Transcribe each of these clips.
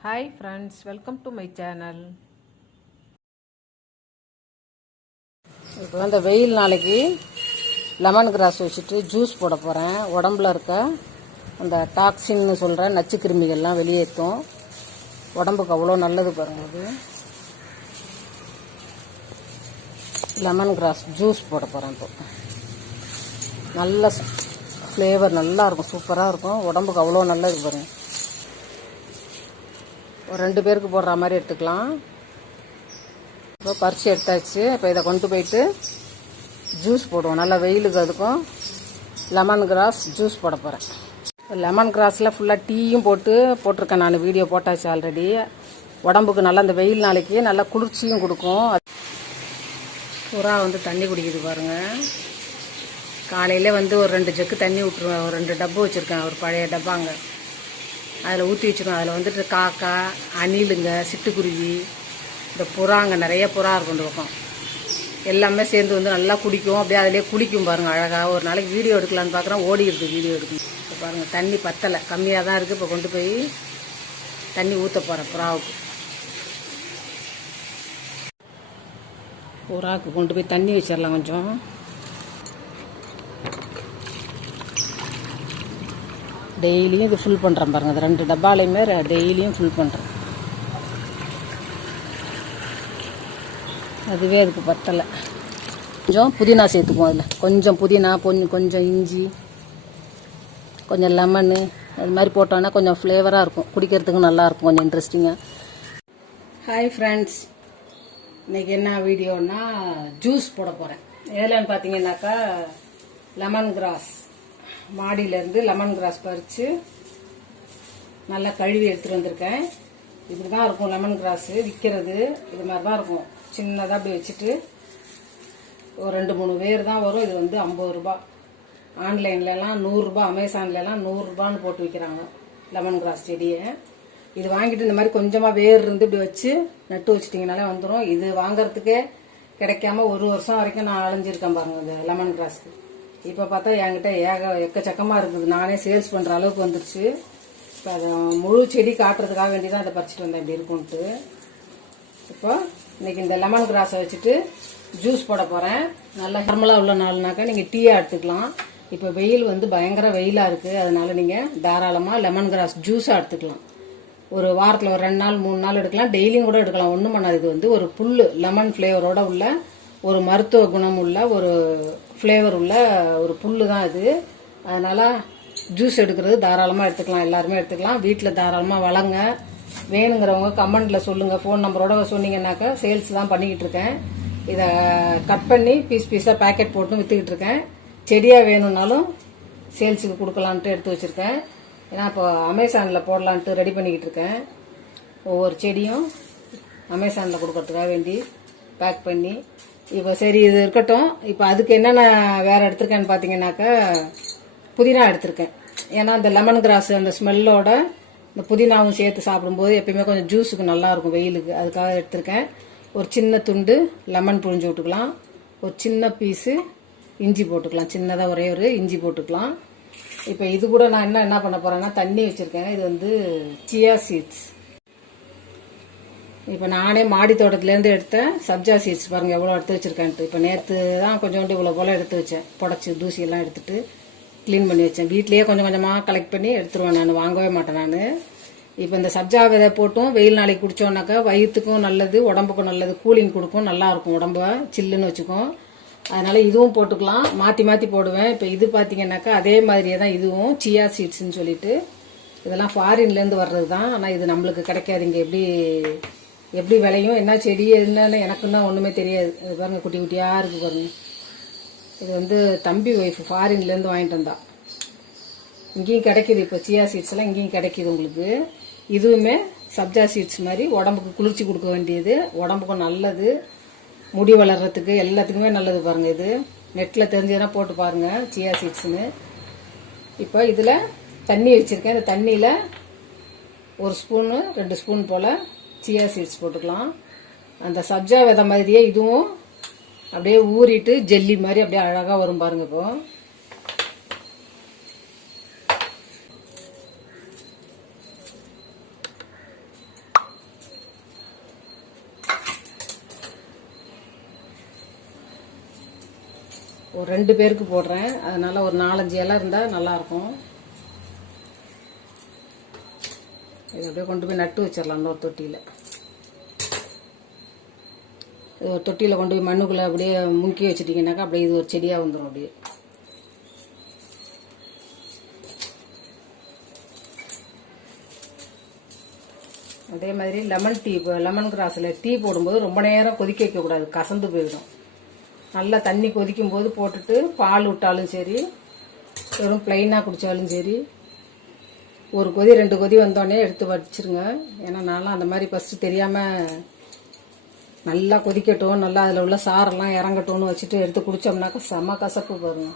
Hi friends welcome to my channel இப்போ இந்த வெயில் நாளைக்கு லெமன் கிராஸ் வச்சுட்டு ஜூஸ் போட போகிறேன் உடம்புல இருக்க அந்த டாக்ஸின்னு சொல்கிற நச்சு கிருமிகள்லாம் வெளியேற்றும் உடம்புக்கு அவ்வளோ நல்லது பாருங்க அது. லெமன் கிராஸ் ஜூஸ் போட போகிறேன் இப்போ. நல்ல ஃப்ளேவர் நல்லாயிருக்கும் சூப்பராக இருக்கும். உடம்புக்கு அவ்வளோ நல்லது பாருங்கள் ஒரு ரெண்டு பேருக்கு போடுற மாதிரி எடுத்துக்கலாம். இப்போ பறிச்சு எடுத்தாச்சு. இப்போ இதை கொண்டு போயிட்டு ஜூஸ் போடுவோம். நல்லா வெயிலுக்கு அதுக்கும் லெமன் கிராஸ் ஜூஸ் போட போகிறேன் லெமன் கிராஸில் ஃபுல்லாக டீயும் போட்டு போட்டிருக்கேன் நான். வீடியோ போட்டாச்சு ஆல்ரெடி உடம்புக்கு நல்லா அந்த வெயில் நாளைக்கு நல்லா குளிர்ச்சியும் கொடுக்கும். புறா வந்து தண்ணி குடிக்குது பாருங்கள் காலையில் வந்து ஒரு ரெண்டு ஜக்கு தண்ணி விட்டுருவேன் ஒரு ரெண்டு டப்பு வச்சுருக்கேன். ஒரு பழைய டப்பாங்க. அதில் ஊற்றி வச்சுருவோம் அதில் வந்துட்டு காக்கா அணிலுங்க சிட்டுக்குருவி இந்த புறாங்க நிறைய புறா இருக்கும் இந்த பக்கம். எல்லாமே சேர்ந்து வந்து நல்லா குடிக்கும். அப்படியே அதிலே குளிக்கும் பாருங்கள் அழகாக ஒரு நாளைக்கு வீடியோ எடுக்கலான்னு பார்க்குறேன் ஓடிடுது வீடியோ எடுக்கணும். இப்போ பாருங்கள் தண்ணி பத்தலை. கம்மியாக தான் இருக்குது இப்போ கொண்டு போய் தண்ணி ஊற்ற போகிறேன் புறாவுக்கு. புறாவுக்கு கொண்டு போய் தண்ணி வச்சிடலாம் கொஞ்சம். டெய்லியும் இது ஃபுல் பண்ணுறேன் பாருங்கள் அது ரெண்டு டப்பாலையுமே டெய்லியும் ஃபுல் பண்ணுறேன் அதுவே அதுக்கு பத்தலை. கொஞ்சம் புதினா சேர்த்துக்குவோம் அதில். கொஞ்சம் புதினா கொஞ்சம் கொஞ்சம் இஞ்சி கொஞ்சம் லெமனு அது மாதிரி போட்டோன்னா கொஞ்சம் ஃப்ளேவராக இருக்கும். குடிக்கிறதுக்கு நல்லாயிருக்கும் கொஞ்சம் இன்ட்ரெஸ்டிங்காக ஹாய் ஃப்ரெண்ட்ஸ் இன்றைக்கி என்ன வீடியோன்னா ஜூஸ் போட போகிறேன் எதுலன்னு பார்த்தீங்கன்னாக்கா லெமன் கிராஸ் மாடியிலேருந்து லெமன் கிராஸ் பறித்து நல்லா கழுவி எடுத்துகிட்டு வந்திருக்கேன். இப்படி தான் இருக்கும் லெமன் கிராஸு விற்கிறது இது மாதிரி தான் இருக்கும். சின்னதாக அப்படி வச்சுட்டு ஒரு ரெண்டு மூணு வேர் தான் வரும். இது வந்து ஐம்பது ரூபா. ஆன்லைன்லலாம் நூறுரூபா அமேசான்லலாம் நூறுரூபான்னு போட்டு விற்கிறாங்க லெமன் கிராஸ் செடியை. இது வாங்கிட்டு இந்த மாதிரி கொஞ்சமாக வேர் இருந்து இப்படி வச்சு நட்டு வச்சிட்டிங்கனாலே வந்துடும் இது வாங்குறதுக்கே கிடைக்காம ஒரு வருஷம் வரைக்கும் நான் அலைஞ்சிருக்கேன் பாருங்க இந்த லெமன் கிராஸ்க்கு. இப்போ பார்த்தா என்கிட்ட ஏக எக்கச்சக்கமாக இருக்குது நானே சேல்ஸ் பண்ணுற அளவுக்கு வந்துருச்சு. இப்போ அதை முழு செடி காட்டுறதுக்காக வேண்டி தான் அதை பறிச்சிட்டு வந்தேன். இப்படி இருக்கும்ட்டு. இப்போ இன்னைக்கு இந்த லெமன் கிராஸை வச்சுட்டு ஜூஸ் போட போகிறேன் நல்லா ஹர்மலாக உள்ள நாள்னாக்கா நீங்கள் டீயாக எடுத்துக்கலாம். இப்போ வெயில் வந்து பயங்கர வெயிலாக இருக்குது அதனால நீங்கள் தாராளமாக லெமன் கிராஸ் ஜூஸாக எடுத்துக்கலாம். ஒரு வாரத்தில் ஒரு ரெண்டு நாள் மூணு நாள் எடுக்கலாம். டெய்லியும் கூட எடுக்கலாம். ஒன்றும் பண்ணாது. இது வந்து ஒரு புல் லெமன் ஃப்ளேவரோட உள்ள ஒரு மருத்துவ குணம் உள்ள ஒரு ஃப்ளேவர் உள்ள ஒரு புல்லு தான் இது. அதனால் ஜூஸ் எடுக்கிறது தாராளமாக எடுத்துக்கலாம் எல்லாருமே எடுத்துக்கலாம். வீட்டில் தாராளமாக வளங்க வேணுங்கிறவங்க கமெண்டில் சொல்லுங்கள் ஃபோன் நம்பரோட சொன்னீங்கன்னாக்கா சேல்ஸ் தான் பண்ணிக்கிட்டு இருக்கேன். இதை கட் பண்ணி பீஸ் பீஸாக பேக்கெட் போட்டு விற்றுக்கிட்டு இருக்கேன். செடியாக வேணும்னாலும் சேல்ஸுக்கு கொடுக்கலான்ட்டு எடுத்து வச்சுருக்கேன். ஏன்னா இப்போ அமேசானில் போடலான்ட்டு ரெடி பண்ணிக்கிட்டு இருக்கேன். ஒவ்வொரு செடியும் அமேசானில் கொடுக்கறதுக்காக வேண்டி பேக் பண்ணி இப்போ சரி இது இருக்கட்டும். இப்போ அதுக்கு என்னென்ன வேறு எடுத்திருக்கேன்னு பார்த்தீங்கன்னாக்கா புதினா எடுத்திருக்கேன். ஏன்னா இந்த லெமன் கிராஸ் அந்த ஸ்மெல்லோட இந்த புதினாவும் சேர்த்து சாப்பிடும்போது எப்பயுமே கொஞ்சம் ஜூஸுக்கு நல்லாயிருக்கும் வெயிலுக்கு. அதுக்காக எடுத்திருக்கேன். ஒரு சின்ன துண்டு லெமன் புழிஞ்சு விட்டுக்கலாம். ஒரு சின்ன பீஸு இஞ்சி போட்டுக்கலாம். சின்னதாக ஒரே ஒரு இஞ்சி போட்டுக்கலாம். இப்போ இது கூட நான் என்ன என்ன பண்ண போகிறேன்னா தண்ணி வச்சுருக்கேன். இது வந்து சியா சீட்ஸ் இப்போ நானே மாடி தோட்டத்துலேருந்து எடுத்தேன் சப்ஜா சீட்ஸ் பாருங்கள் எவ்வளோ எடுத்து வச்சுருக்கேன்ட்டு. இப்போ நேற்று தான் கொஞ்சோண்டு இவ்வளோ போல் எடுத்து வச்சேன். புடச்சி தூசியெல்லாம் எடுத்துகிட்டு க்ளீன் பண்ணி வச்சேன். வீட்லேயே கொஞ்சம் கொஞ்சமாக கலெக்ட் பண்ணி எடுத்துருவேன் நான். வாங்கவே மாட்டேன் நான். இப்போ இந்த சப்ஜா விதை போட்டும் வெயில் நாளைக்கு குடித்தோன்னாக்கா வயிற்றுக்கும் நல்லது உடம்புக்கும் நல்லது கூலிங் கொடுக்கும் நல்லா இருக்கும். உடம்ப சில்லுன்னு வச்சுக்கும் அதனால் இதுவும் போட்டுக்கலாம். மாற்றி மாற்றி போடுவேன். இப்போ இது பார்த்தீங்கன்னாக்கா அதே மாதிரியே தான் இதுவும் சியா சீட்ஸ்ன்னு சொல்லிட்டு. இதெல்லாம் ஃபாரின்லேருந்து வர்றது தான் ஆனால் இது நம்மளுக்கு கிடைக்காது. இங்கே எப்படி எப்படி விளையும் என்ன செடி என்னன்னு எனக்குன்னா ஒன்றுமே தெரியாது. இது பாருங்க குட்டி குட்டியாக இருக்குது பாருங்க. இது வந்து தம்பி ஒய்ஃப் ஃபாரின்லேருந்து வாங்கிட்டு வந்தா. இங்கேயும் கிடைக்கிது இப்போ சியா சீட்ஸ் எல்லாம் இங்கேயும் கிடைக்கிது உங்களுக்கு. இதுவுமே சப்ஜா சீட்ஸ் மாதிரி உடம்புக்கு குளிர்ச்சி கொடுக்க வேண்டியது. உடம்புக்கும் நல்லது. முடி வளர்கிறதுக்கு எல்லாத்துக்குமே நல்லது பாருங்கள் இது. நெட்டில் தெரிஞ்சதுன்னா போட்டு பாருங்கள் சியா சீட்ஸ்னு இப்போ இதில் தண்ணி வச்சுருக்கேன். இந்த தண்ணியில் ஒரு ஸ்பூனு ரெண்டு ஸ்பூன் போல் சியா சீட்ஸ் போட்டுக்கலாம். அந்த சப்ஜா விதை மாதிரியே இதுவும் அப்படியே ஊறிட்டு ஜெல்லி மாதிரி அப்படியே அழகாக வரும் பாருங்க இப்போ. ஒரு ரெண்டு பேருக்கு போடுறேன். அதனால் ஒரு நாலஞ்சு இலை இருந்தால் நல்லாயிருக்கும் இதை அப்படியே கொண்டு போய் நட்டு வச்சிடலாம் இன்னொரு தொட்டியில். இது ஒரு தொட்டியில் கொண்டு போய் மண்ணுக்குள்ளே அப்படியே முக்கி வச்சிட்டிங்கனாக்கா அப்படியே இது ஒரு செடியாக வந்துடும் அப்படியே. அதே மாதிரி லெமன் டீ இப்போ லெமன் கிராஸில் டீ போடும்போது ரொம்ப நேரம் கொதிக்க வைக்கக்கூடாது கசந்து போயிடும். நல்லா தண்ணி கொதிக்கும் போது போட்டுட்டு பால் விட்டாலும் சரி வெறும் ப்ளைனாக குடித்தாலும் சரி ஒரு கொதி ரெண்டு கொதி வந்தோடனே எடுத்து வடிச்சிருங்க ஏன்னா நான்லாம் அந்த மாதிரி ஃபஸ்ட்டு தெரியாமல் நல்லா கொதிக்கட்டும் நல்லா அதில் உள்ள சாரெல்லாம் இறங்கட்டும்னு வச்சுட்டு எடுத்து குடித்தோம்னாக்கா செம கசப்பு பாருங்க.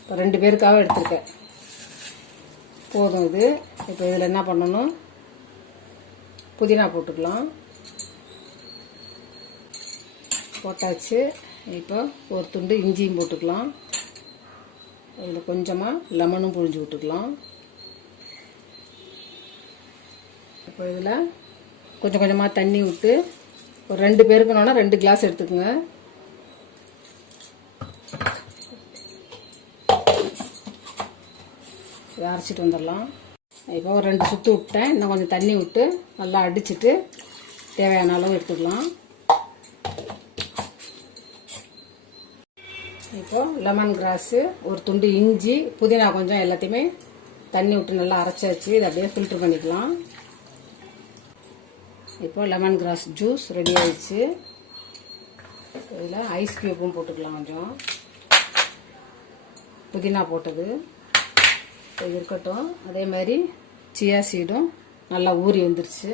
இப்போ ரெண்டு பேருக்காக எடுத்துருக்கேன். போதும் இது. இப்போ இதில் என்ன பண்ணணும்? புதினா போட்டுக்கலாம். போட்டாச்சு. இப்போ ஒரு துண்டு இஞ்சியும் போட்டுக்கலாம். இதில் கொஞ்சமாக லெமனும் புழிஞ்சு விட்டுக்கலாம். இப்போ இதில் கொஞ்சம் கொஞ்சமாக தண்ணி விட்டு ஒரு ரெண்டு பேருக்குனோன்னா ரெண்டு கிளாஸ் எடுத்துக்கோங்க. இதை அரைச்சிட்டு வந்துடலாம். இப்போ ஒரு ரெண்டு சுற்று விட்டேன். இன்னும் கொஞ்சம் தண்ணி விட்டு நல்லா அடிச்சுட்டு தேவையான அளவு எடுத்துக்கலாம். இப்போது லெமன் கிராஸு ஒரு துண்டு இஞ்சி புதினா கொஞ்சம் எல்லாத்தையுமே தண்ணி விட்டு நல்லா அரைச்சி வச்சு இதை அப்படியே ஃபில்ட்ரு பண்ணிக்கலாம். இப்போ லெமன் கிராஸ் ஜூஸ் ரெடி ஆயிடுச்சு. இதில் ஐஸ் க்யூப்பும் போட்டுக்கலாம் கொஞ்சம். புதினா போட்டது. இருக்கட்டும். அதே மாதிரி சியா சீடும் நல்லா ஊறி வந்துருச்சு.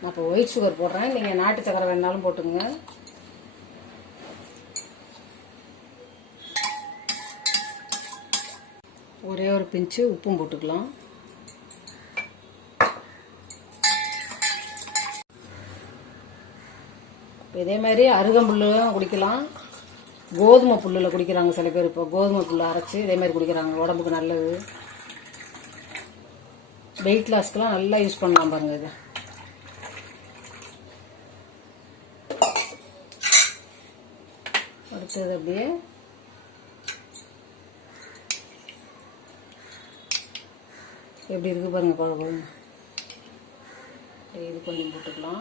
நான் இப்போ ஒயிட் சுகர் போடுறேன். நீங்கள் நாட்டு சக்கரை வேணாலும் போட்டுங்க ஒரே ஒரு பிஞ்சு உப்பும் போட்டுக்கலாம். இதே மாதிரி அருகம்புல்லும் குடிக்கலாம். கோதுமை புல்லில் குடிக்கிறாங்க சில பேர் இப்போ. கோதுமை புல் அரைச்சி இதே மாதிரி குடிக்கிறாங்க. உடம்புக்கு நல்லது. வெயிட் லாஸ்க்கெலாம் நல்லா யூஸ் பண்ணலாம் பாருங்க இது. அடுத்தது அப்படியே எப்படி இருக்குது பாருங்க குழம்பு இது கொஞ்சம் போட்டுக்கலாம்.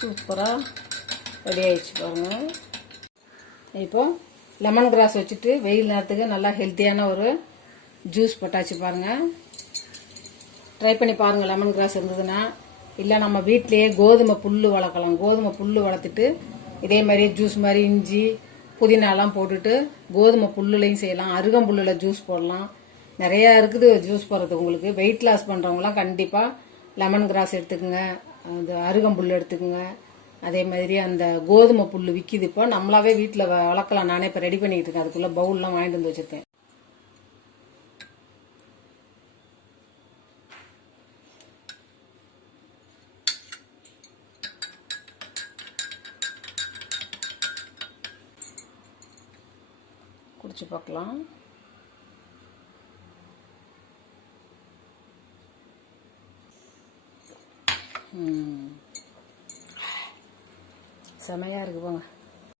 சூப்பராக ரெடி ஆயிடுச்சு பாருங்கள் இப்போ லெமன் கிராஸ் வச்சுட்டு வெயில் நேரத்துக்கு நல்லா ஹெல்த்தியான ஒரு ஜூஸ் போட்டாச்சு பாருங்கள் ட்ரை பண்ணி பாருங்கள் லெமன் கிராஸ் இருந்ததுன்னா. இல்லை நம்ம வீட்டிலேயே கோதுமை புல் வளர்க்கலாம். கோதுமை புல் வளர்த்துட்டு இதே மாதிரி ஜூஸ் மாதிரி இஞ்சி புதினாலாம் போட்டுட்டு கோதுமை புல்லுலையும் செய்யலாம். அருகம்புல்லில் ஜூஸ் போடலாம். நிறையா இருக்குது ஜூஸ் போடுறது உங்களுக்கு. வெயிட் லாஸ் பண்ணுறவங்களாம் கண்டிப்பாக லெமன் கிராஸ் எடுத்துக்கோங்க. அந்த அருகம்புல் எடுத்துக்கோங்க. அதே மாதிரி அந்த கோதுமை புல் விற்கிது இப்போ நம்மளாவே வீட்டில் வளர்க்கலாம். நானே இப்போ ரெடி பண்ணிக்கிட்டு இருக்கேன். அதுக்குள்ளே பவுல்லாம் வாங்கிட்டு வந்து வச்சுருக்கேன். குடிச்சு பார்க்கலாம். செமையாக இருக்குது போங்க.